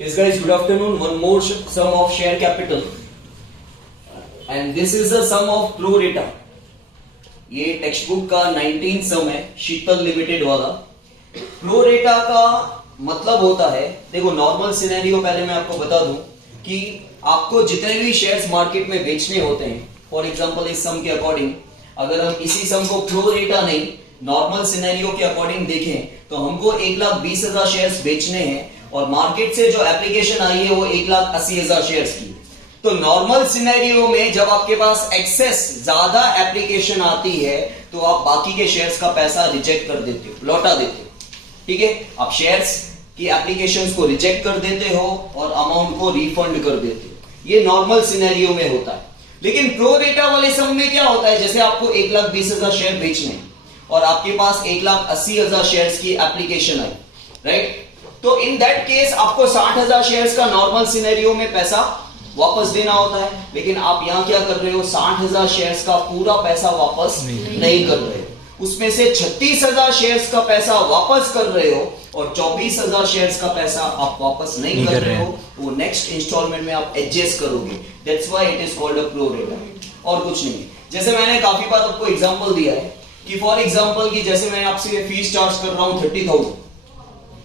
Yes guys, good afternoon. One more sum of share capital and this is the sum of pro rata. ये text book का 19 सम है शीतल limited वाला। Pro रेटा का मतलब होता है, देखो नॉर्मल सिनेरियो पहले मैं आपको बता दूं कि आपको जितने भी शेयर्स मार्केट में बेचने होते हैं, फॉर एग्जांपल इस सम के अकॉर्डिंग अगर हम इसी सम को प्रो रेटा नहीं नॉर्मल सिनेरियो के अकॉर्डिंग देखें तो हमको 1,20,000 शेयर्स बेचने हैं और मार्केट से जो एप्लीकेशन आई है वो 1,80,000 शेयर्स की। तो नॉर्मल सिनेरियो में जब आपके पास एक्सेस ज्यादा एप्लीकेशन आती है तो आप बाकी के शेयर्स का पैसा रिजेक्ट कर देते हो, लौटा देते हो। ठीक है, आप शेयर्स की एप्लीकेशंस को रिजेक्ट कर देते हो और अमाउंट को रिफंड कर देते हो। ये नॉर्मल सिनेरियो में होता है। लेकिन प्रो रेटा वाले सम में क्या होता है, जैसे आपको 1,20,000 शेयर बेचने और आपके पास 1,80,000 शेयर्स की एप्लीकेशन आई, राइट? तो इन दैट केस आपको 60,000 शेयर्स का नॉर्मल सिनेरियो में पैसा वापस देना होता है। लेकिन आप यहां क्या कर रहे हो, 60,000 शेयर्स का पूरा पैसा वापस नहीं कर रहे हो, उसमें से 36,000 शेयर्स का पैसा वापस कर रहे हो और 24,000 शेयर्स का पैसा आप वापस नहीं कर रहे हो। वो नेक्स्ट इंस्टॉलमेंट में आप एडजस्ट करोगे। That's why it is called a pro रेटा और कुछ नहीं। जैसे मैंने काफी बार आपको एग्जांपल दिया है कि फॉर एग्जांपल की जैसे मैं आपसे फीस चार्ज कर रहा हूं 30,000,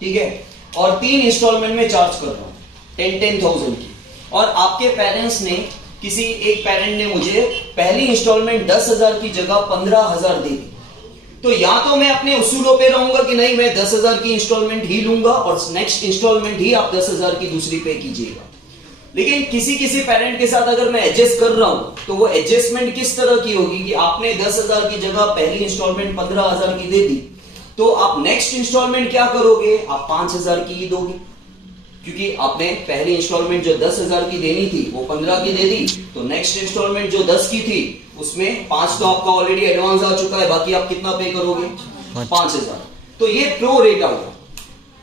ठीक है, और 3 इंस्टॉलमेंट में चार्ज कर रहा हूं 10,000 की, और आपके पेरेंट्स ने किसी एक पेरेंट ने मुझे पहली इंस्टॉलमेंट 10,000 की जगह 15,000 दे दी। तो या तो मैं अपने उसूलों पे रहूंगा कि नहीं मैं 10,000 की इंस्टॉलमेंट ही लूंगा और नेक्स्ट इंस्टॉलमेंट ही आप 10,000 की दूसरी पे कीजिएगा। लेकिन किसी पेरेंट के साथ अगर मैं एडजस्ट कर रहा हूं तो वो एडजस्टमेंट किस तरह की होगी कि आपने 10,000 की जगह पहली इंस्टॉलमेंट 15,000 की दे दी, तो आप नेक्स्ट इंस्टॉलमेंट क्या करोगे, आप 5,000 की ही दोगे, क्योंकि आपने पहली इंस्टॉलमेंट जो 10,000 की देनी थी वो 15 की दे दी। तो नेक्स्ट इंस्टॉलमेंट जो 10 की थी उसमें 5 तो आपका ऑलरेडी एडवांस आ चुका है, बाकी आप कितना पे करोगे, 5,000। तो ये प्रो रेटा हुआ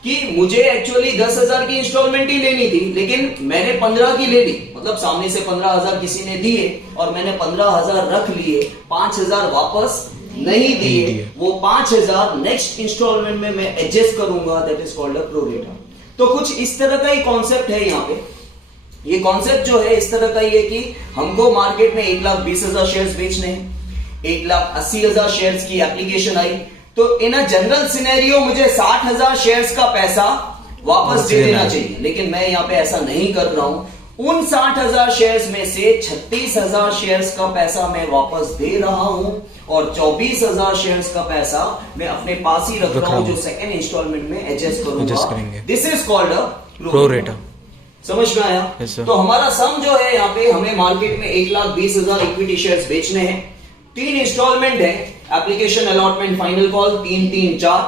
कि मुझे एक्चुअली 10,000 की इंस्टॉलमेंट ही लेनी थी लेकिन मैंने 15 की ले ली, मतलब सामने से 15,000 किसी ने दिए और मैंने 15,000 रख लिए, 5,000 वापस नहीं दिए। वो 5,000 नेक्स्ट इंस्टॉलमेंट में मैं एडजस्ट करूंगा। That is called a pro rata. तो कुछ इस तरह का ही कॉन्सेप्ट है यहाँ पे। ये कॉन्सेप्ट जो है इस तरह का ही है कि हमको मार्केट में 1,20,000 शेयर्स बेचने हैं, 1,80,000 शेयर्स की एप्लीकेशन आई, तो इन अ जनरल सिनेरियो मुझे 60,000 शेयर्स का पैसा वापस दे देना चाहिए। लेकिन मैं यहाँ पे ऐसा नहीं कर रहा हूं। उन 60,000 शेयर्स में से 36,000 शेयर्स का पैसा मैं वापस दे रहा हूं और 24,000 शेयर्स का पैसा मैं अपने पास ही रख रहा हूं जो सेकेंड इंस्टॉलमेंट में एडजस्ट करूंगा। This is called a pro रेटा। समझ में आया? तो हमारा सम जो है यहाँ पे हमें मार्केट में 1,20,000 इक्विटी शेयर्स बेचने हैं। 3 इंस्टॉलमेंट है, application, allotment, final call, 3-3-4।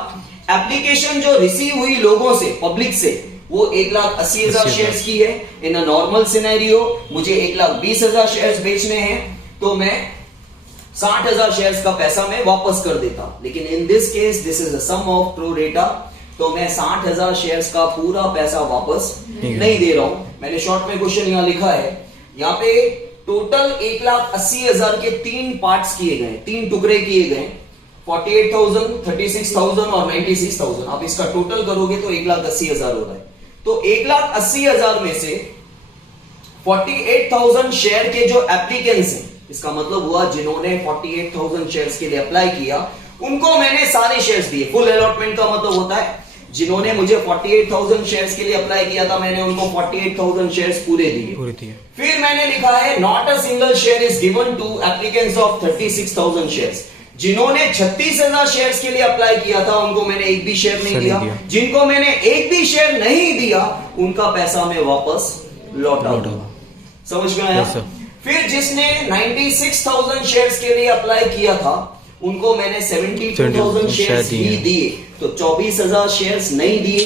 Application जो रिसीव हुई लोगों से, पब्लिक से, वो 1,80,000 शेयर्स की है। इन अ नॉर्मल सिनेरियो मुझे 1,20,000 शेयर्स बेचने हैं तो मैं 60,000 शेयर्स का पैसा मैं वापस कर देता। लेकिन in this case this is a sum of pro rata, तो मैं 60,000 शेयर्स का पूरा पैसा वापस नहीं दे रहा हूं। मैंने शॉर्ट में क्वेश्चन यहां लिखा है, यहाँ पे टोटल 1,80,000 के 3 पार्ट्स किए गए, 3 टुकड़े किए गए, 48,000, 36,000 और 96,000। आप इसका टोटल करोगे तो 1,80,000 हो रहा है। तो 1,80,000 में से 48,000 शेयर के जो एप्लीकेंट्स हैं, इसका मतलब हुआ जिन्होंने 48,000 शेयर्स के लिए अप्लाई किया उनको मैंने सारे शेयर्स दिए। फुल अलॉटमेंट का मतलब होता है जिन्होंने मुझे 48,000 शेयर्स के लिए अप्लाई किया था मैंने उनको 48,000 शेयर्स पूरे दिए। फिर मैंने लिखा है not a single share is given to applicants of 36,000 shares. जिन्होंने 36,000 शेयर्स के लिए अप्लाई किया था उनको मैंने एक भी शेयर नहीं दिया। जिनको मैंने एक भी शेयर नहीं दिया उनका पैसा मैं वापस लौटा दूंगा। समझ में आया? फिर जिसने 96,000 शेयर्स के लिए अप्लाई किया था उनको मैंने 72,000 शेयर्स ही दिए, तो 24,000 शेयर्स नहीं दिए,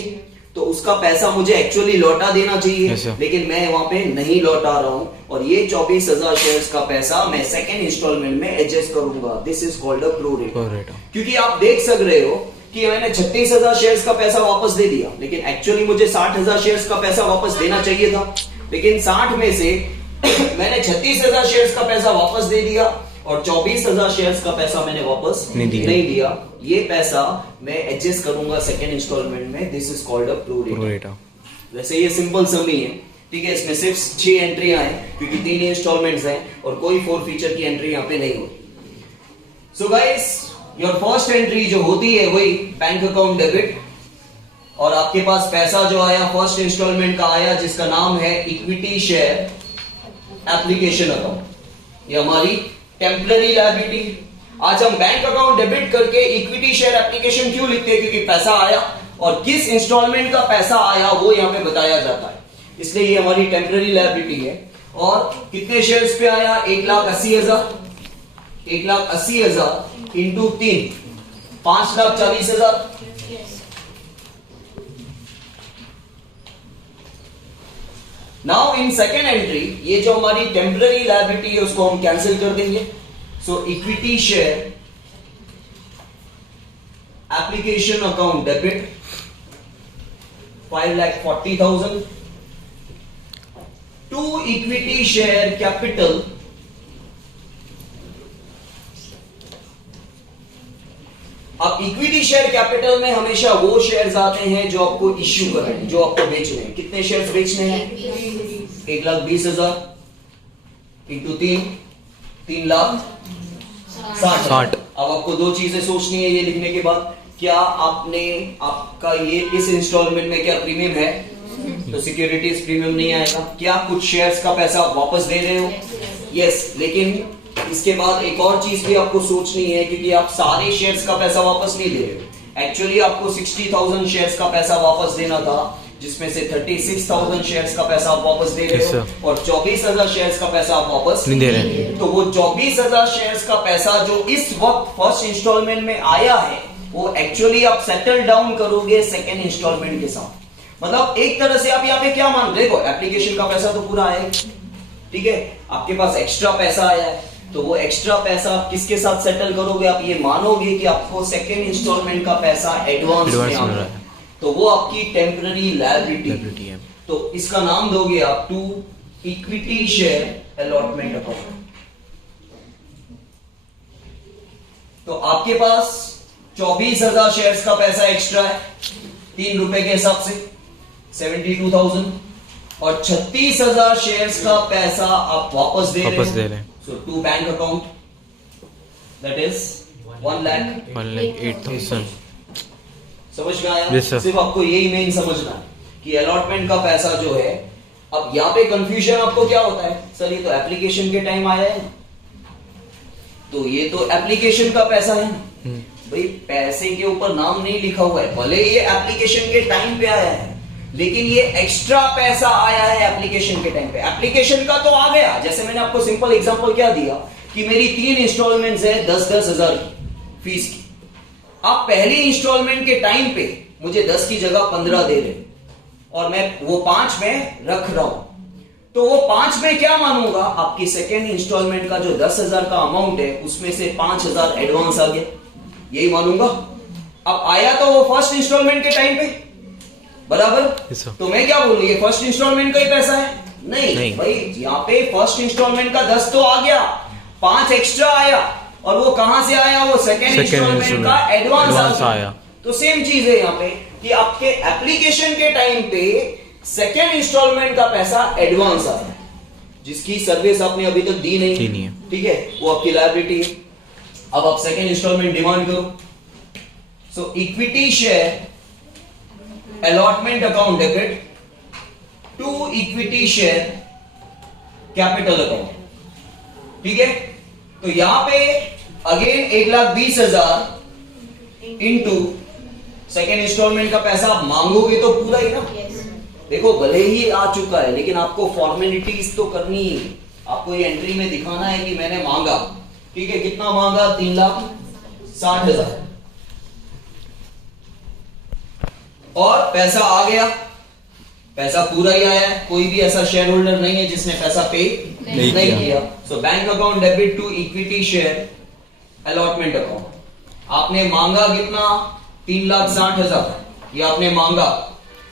तो उसका पैसा मुझे एक्चुअली लौटा देना चाहिए। लेकिन मैं वहां पे नहीं लौटा रहा हूं और ये 24,000 शेयर्स का पैसा मैं सेकेंड इंस्टॉलमेंट में एडजस्ट करूंगा। This is called a pro रेटा। क्योंकि आप देख सक रहे हो कि मैंने 36,000 शेयर्स का पैसा वापस दे दिया, लेकिन एक्चुअली मुझे 60,000 शेयर्स का पैसा वापस देना चाहिए था। लेकिन 60 में से मैंने 36,000 शेयर्स का पैसा वापस दे दिया और 24,000 शेयर्स का पैसा मैंने वापस नहीं दिया। ये पैसा मैं एडजस्ट करूंगा सेकेंड इंस्टॉलमेंट में। This is called a pro रेटा। वैसे ये सिंपल सम ही है, ठीक है। इसमें सिर्फ 6 एंट्रियां हैं क्योंकि 3 इंस्टॉलमेंट्स हैं और कोई 4 फीचर की एंट्री यहाँ पे नहीं होती। So guys, your first entry जो होती है वही बैंक अकाउंट डेबिट, और आपके पास पैसा जो आया फर्स्ट इंस्टॉलमेंट का आया जिसका नाम है इक्विटी शेयर एप्लीकेशन अकाउंट। ये हमारी टेम्पररी लायबिलिटी। आज हम बैंक अकाउंट डेबिट करके इक्विटी शेयर एप्लीकेशन क्यों लिखते हैं? क्योंकि पैसा आया और किस इंस्टॉलमेंट का पैसा आया वो यहाँ पे बताया जाता है, इसलिए ये हमारी टेम्पररी लायबिलिटी है। और कितने शेयर्स पे आया? 1,80,000। 1,80,000 into 3, 5,40,000। Now in second entry ये जो हमारी टेम्पररी लायबिलिटी है उसको हम कैंसिल कर देंगे। So equity share application account debit 5,40,000 to equity share capital अब इक्विटी शेयर कैपिटल में हमेशा वो शेयर्स आते हैं जो आपको इश्यू कर रहे हैं, जो आपको बेचने हैं। कितने शेयर्स बेचने हैं? 1,20,000 इंटू 3 लाख 60। अब आपको दो चीजें सोचनी है ये लिखने के बाद। क्या आपका ये इस इंस्टॉलमेंट में क्या प्रीमियम है? तो सिक्योरिटीज प्रीमियम नहीं आएगा। क्या कुछ शेयर्स का पैसा वापस दे रहे हो? यस, लेकिन इसके बाद एक और चीज भी आपको सोचनी है, क्योंकि आप सारे शेयर्स का पैसा वापस नहीं दे रहे हो। एक्चुअली आपको 60,000 शेयर्स का पैसा वापस देना था, जिसमें से 36,000 शेयर्स का पैसा आप वापस दे रहे हो और 24,000 शेयर्स का पैसा आप वापस नहीं दे रहे। तो वो 24,000 शेयर्स का पैसा जो इस वक्त फर्स्ट इंस्टॉलमेंट में आया है वो एक्चुअली आप सेटल डाउन करोगे सेकेंड इंस्टॉलमेंट के साथ। मतलब एक तरह से आप यहाँ पे क्या मान, देखो एप्लीकेशन का पैसा तो पूरा आया, ठीक है, आपके पास एक्स्ट्रा पैसा आया है, तो वो एक्स्ट्रा पैसा आप किसके साथ सेटल करोगे? आप ये मानोगे कि आपको सेकेंड इंस्टॉलमेंट का पैसा एडवांस में आ रहा है, तो वो आपकी टेम्पररी लायबिलिटी है। तो इसका नाम दोगे आप to equity share allotment account. तो आपके पास 24,000 शेयर्स का पैसा एक्स्ट्रा है 3 रुपए के हिसाब से 72,000, और 36,000 शेयर्स का पैसा आप वापस दे रहे हैं। So to bank account that is 1,08,000। समझ में आया? सिर्फ आपको यही मेन समझना है कि अलॉटमेंट का पैसा जो है, अब यहाँ पे कंफ्यूजन आपको क्या होता है, सर ये तो एप्लीकेशन के टाइम आया है, तो ये तो एप्लीकेशन का पैसा है ना। भाई पैसे के ऊपर नाम नहीं लिखा हुआ है, भले ये एप्लीकेशन के टाइम पे आया है, लेकिन ये एक्स्ट्रा पैसा आया है एप्लीकेशन के टाइम पे। एप्लीकेशन का तो आ गया, जैसे मैंने आपको सिंपल एग्जांपल क्या दिया कि मेरी 3 इंस्टॉलमेंट्स है 10-10 हजार की फीस की। आप पहली इंस्टॉलमेंट के टाइम पे मुझे 10 की जगह 15 दे रहे और मैं वो 5 में रख रहा हूं, तो वो 5 में क्या मानूंगा? आपकी सेकेंड इंस्टॉलमेंट का जो 10,000 का अमाउंट है उसमें से 5,000 एडवांस आ गया, यही मानूंगा। अब आया तो वो फर्स्ट इंस्टॉलमेंट के टाइम पे, बराबर। तो मैं क्या बोलूं, ये फर्स्ट इंस्टॉलमेंट का ही पैसा है? नहीं भाई, यहाँ पे फर्स्ट इंस्टॉलमेंट का 10 तो आ गया, 5 एक्स्ट्रा आया, और वो कहां से आया? वो सेकेंड इंस्टॉलमेंट का एडवांस आया। तो सेम चीज है यहाँ पे कि आपके एप्लीकेशन के टाइम पे सेकेंड इंस्टॉलमेंट का पैसा एडवांस आया, जिसकी सर्विस आपने अभी तक दी नहीं, ठीक है, वो आपकी लायबिलिटी है। अब आप सेकेंड इंस्टॉलमेंट डिमांड करो। So equity share allotment account debit to equity share capital account, ठीक है। तो यहां पे अगेन 1,20,000 इंटू सेकेंड इंस्टॉलमेंट का पैसा आप मांगोगे तो पूरा ही ना। देखो भले ही आ चुका है, लेकिन आपको फॉर्मेलिटीज तो करनी है, आपको ये एंट्री में दिखाना है कि मैंने मांगा, ठीक है। कितना मांगा? 3,60,000, और पैसा आ गया, पैसा पूरा ही आया है, कोई भी ऐसा शेयर होल्डर नहीं है जिसने पैसा पे नहीं किया। So bank account debit to equity share allotment account. आपने मांगा कितना? 3,60,000 ये आपने मांगा,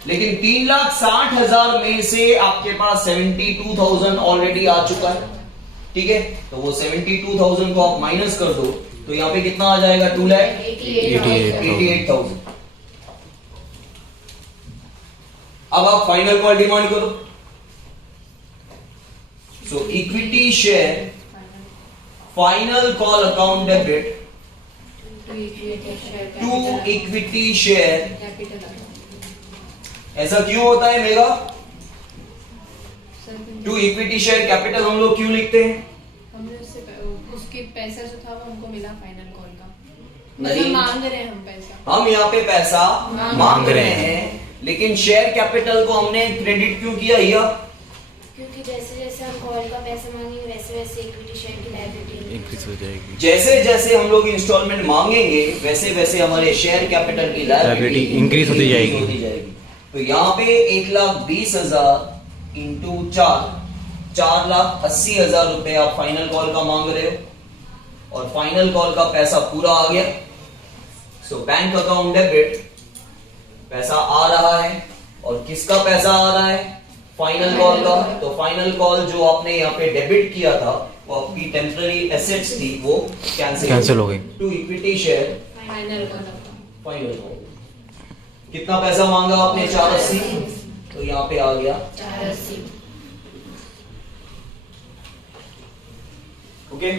लेकिन 3,60,000 में से आपके पास 72,000 ऑलरेडी आ चुका है, ठीक है। तो वो 72,000 को आप माइनस कर दो, तो यहाँ पे कितना आ जाएगा? 2,88,000। अब आप फाइनल कॉल डिमांड करो। So equity share final call account debit to equity share capital. ऐसा क्यों होता है मेगा? टू इक्विटी शेयर कैपिटल हम लोग क्यों लिखते हैं? हमने उसके पैसा जो था वो हमको मिला फाइनल कॉल का। नहीं। मतलब मांग रहे हैं हम पैसा। हम यहाँ पे पैसा मांग रहे हैं, लेकिन शेयर कैपिटल को हमने क्रेडिट क्यों किया भैया? क्योंकि जैसे जैसे हम कॉल का पैसा मांगेंगे वैसे वैसे इक्विटी शेयर की लायबिलिटी इंक्रीज हो जाएगी। जैसे जैसे हम लोग इंस्टॉलमेंट मांगेंगे वैसे वैसे हमारे शेयर कैपिटल की लायबिलिटी इंक्रीज होती जाएगी। तो यहाँ पे 1,20,000 इंटू 4,80,000 रुपए आप फाइनल कॉल का मांग रहे हो और फाइनल कॉल का पैसा पूरा आ गया। सो बैंक अकाउंट डेबिट पैसा आ रहा है और किसका पैसा आ रहा है? फाइनल कॉल का। तो फाइनल कॉल जो आपने यहाँ पे डेबिट किया था वो आपकी टेम्पररी एसेट्स थी, वो कैंसिल हो गई। To equity share final call. Final call कितना पैसा मांगा आपने? 480। तो यहाँ पे आ गया 480। ओके।